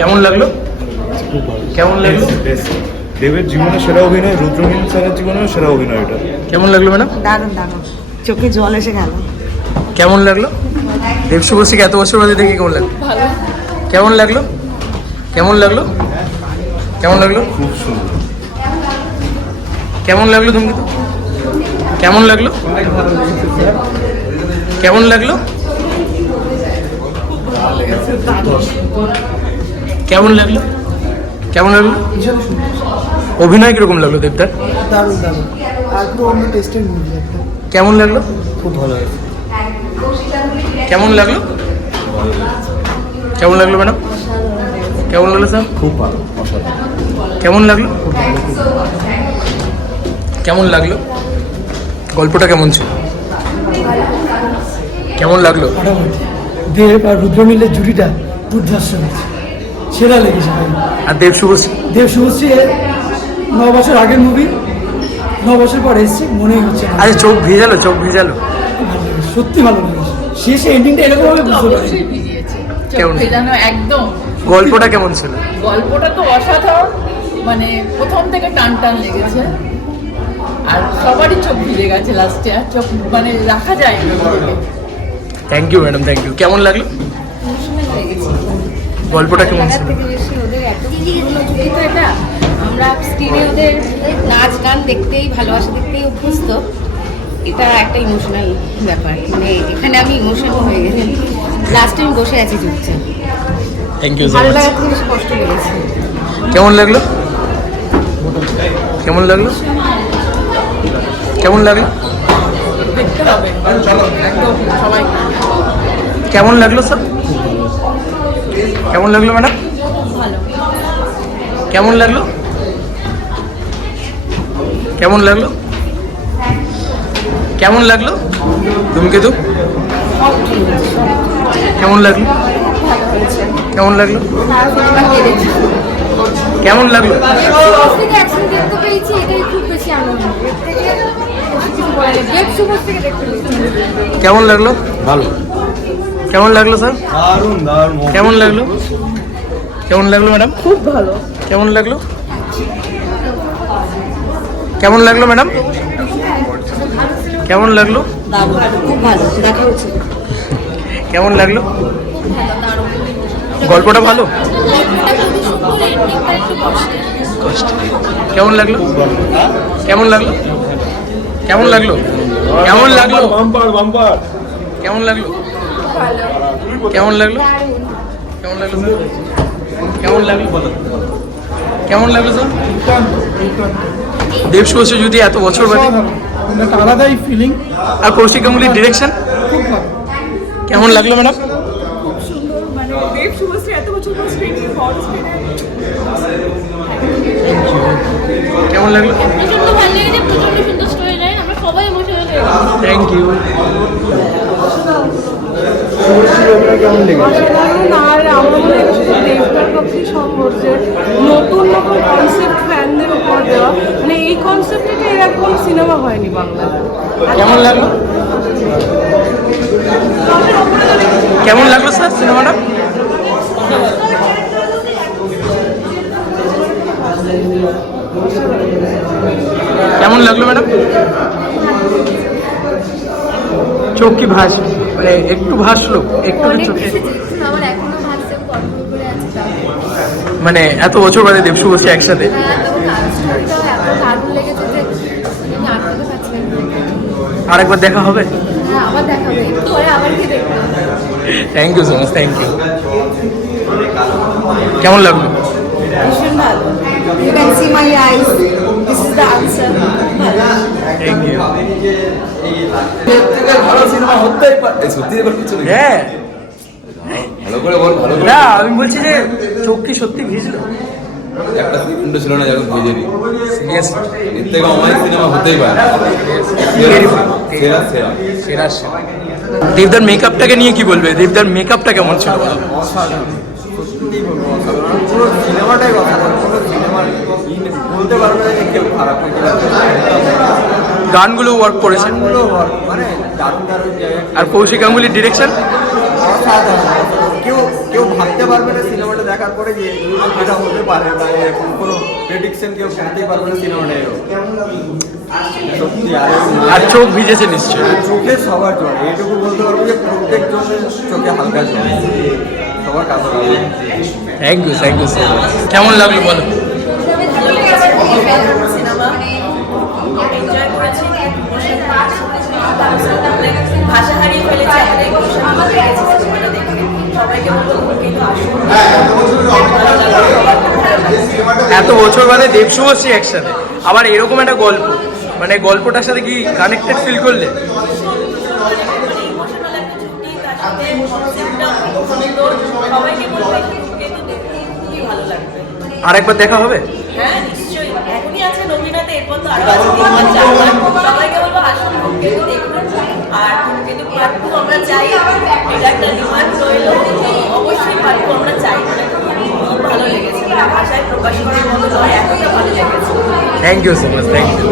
কেমন লাগল? কেমন লাগল? দেবের জীবনে সেরা অভিনয় রুদ্রহীন স্যারের জীবনেও সেরা অভিনয় এটা। কেমন লাগল ম্যাডাম? দারুণ দারুণ। চোখে জল এসে গেল। কেমন লাগল? দেব শুভশ্রীকে এত বছর বাদে দেখে কেমন লাগল? কেমন লাগল? কেমন লাগল? কেমন লাগল? খুব সুন্দর। কেমন লাগল তুমি তো? কেমন লাগল? কেমন লাগল? কেমন লাগল? কেমন লাগল? অভিনয় কীরকম লাগল দেবদার? দারুণ দারুণ। আর পুরো অন্য টেস্টের মুভি একটা। কেমন লাগল? খুব ভালো হয়েছে কেমন লাগল? কেমন লাগল ম্যাডাম? কেমন লাগল স্যার? খুব ভালো কেমন লাগল? কেমন লাগল? গল্পটা কেমন ছিল? কেমন লাগল? দেব আর রুদ্র মিলের জুটিটা দুর্ধর্ষ হয়েছে সেরা লেগেছে ভাই। আর দেব শুভশ্রী? দেব শুভশ্রী ন বছর আগের মুভি ন বছর পর এসছে মনেই হচ্ছে আরে চোখ ভেজালো চোখ ভেজালো। লেগেছে সত্যি ভালো লেগেছে। শেষে এন্ডিংটা এরকম ভাবে বুঝতে পারি অবশ্যই ভিজিয়েছে চোখ কেমন? একদম। গল্পটা কেমন ছিল? গল্পটা তো অসাধারণ মানে প্রথম থেকে টান টান লেগেছে। আর সবারই চোখ ভিজে গেছে লাস্টে আর চোখ মানে রাখা যায় না thank you madam thank you কেমন লাগল? গল্পটা কেমন ছিল? আমরা স্ক্রিনে ওদের নাচ গান দেখতেই ভালোবাসা দেখতেই অভ্যস্ত। এটা একটা ইমোশনাল ব্যাপার। মানে এখানে আমি ইমোশনাল হয়ে গেছি। লাস্ট টাইম বসে আছি চুপচাপ। থ্যাংক ইউ ভালো লাগার থেকে বেশি কষ্ট লেগেছে। কেমন লাগল? কেমন লাগল? কেমন লাগল? কেমন লাগল স্যার কেমন লাগল ম্যাডাম? কেমন লাগল? কেমন লাগল? কেমন লাগল? ধূমকেতু কেমন লাগল? কেমন লাগল? কেমন লাগল? কেমন লাগল? ভালো। কেমন লাগল স্যার দারুণ দারুণ। কেমন লাগল? কেমন লাগল ম্যাডাম খুব ভালো। কেমন লাগল? কেমন লাগল ম্যাডাম কেমন লাগল? কেমন লাগল? গল্পটা ভালো? কেমন লাগল? কেমন লাগল? কেমন লাগল? কেমন লাগল? Bumper bumper. কেমন লাগল? কেমন লাগল? কেমন লাগল স্যার কেমন লাগল? বলো কেমন লাগল স্যার দেব শুভশ্রী যদি এত বছর বাদে আলাদাই ফিলিং আর কৌশিক গাঙ্গুলির ডিরেকশন কেমন লাগল ম্যাডাম কেমন লাগল? থ্যাংক ভালো লেগেছে প্রচণ্ড সুন্দর স্টোরি লাইন আমরা সবাই ইমোশনাল হয়ে আর আমার মনে হয় দেবদার পক্ষে সম্ভব নতুন নতুন কনসেপ্ট ফ্যানদের উপর দেওয়া। মানে এই কনসেপ্টে এরকম সিনেমা হয়নি বাংলায় কেমন লাগল? কেমন লাগল স্যার সিনেমাটা কেমন লাগল ম্যাডাম? চোখ কি ভাস মানে একটু ভাসলো একটু মানে এত বছর বাদে দেবশু বসে একসাথে? হ্যাঁ আরেকবার দেখা হবে? হ্যাঁ আবার দেখাবো একটু পরে আবার কি দেখব। Thank you so much thank you কেমন লাগল? ভীষণ ভালো। You can see my eyes this is the answer thank you ভালো সিনেমা হতেই পারে। সত্যি এবার কিছু নেই হ্যাঁ। ভালো করে বল ভালো করে না আমি বলছি যে চোখ কি সত্যি ভিজলো? একটা সেকেন্ড ছিল না যখন ভিজে নি। সিরিয়াস এর থেকে অমায়িক সিনেমা হতেই পারে। সেরা সেরা সেরা। সেরা দেবদার মেকআপটাকে নিয়ে কি বলবে? দেবদার মেকআপটা কেমন ছিল? বলো? পুরো সিনেমাটাই কথা পুরো সিনেমার বলতে পারবে না যে কেউ খারাপ গানগুলো ওয়ার্ক করেছে মানে দারুণ দারুণ জায়গায় আর কৌশিক গাঙ্গুলির ডিরেকশন অসাধারণ। কেউ কেউ ভাবতে পারবে না সিনেমাটা দেখ দেখার পরে যে এটা হতে পারে বা এরকম কোনো প্রেডিকশন কেউ করতেই পারবে না সিনেমাটা সত্যি আর চোখ ভিজেছে নিশ্চয়ই। চোখে সবার জল। এইটুকু বলতে পারব যে প্রত্যেক জনের চোখে হালকা জল। সবার কাছে thank you thank you so much কেমন লাগল বলো? ভাষা হারিয়ে ফেলেছি এত বছর বাদে দেবশুভশ্রী একসাথে। আবার এরকম একটা গল্প। মানে গল্পটার সাথে কি কানেক্টেড ফিল করলে ইমোশনাল একটা ছুটি তার সাথে কনসেপ্টটা খুব সুন্দর সবাইকে বলব একটু কিন্তু দেখতে খুবই ভালো লাগবে আরেকবার দেখা হবে? হ্যাঁ নিশ্চয়ই। এখনই আছে নবীনাতে এরপর তো আরও আছে। তিন মাস চার মাস। সবাইকে বলব আসুন ধূমকেতু দেখুন। আর ধূমকেতু পার্ট টু আমরা চাই এটা একটা ডিমান্ড রইল। অবশ্যই পার্ট টু আমরা চাই। মানে খুব ভালো লেগেছে। ভাষায় প্রকাশিত মতো এতটা ভালো লেগেছে। Thank you so much thank you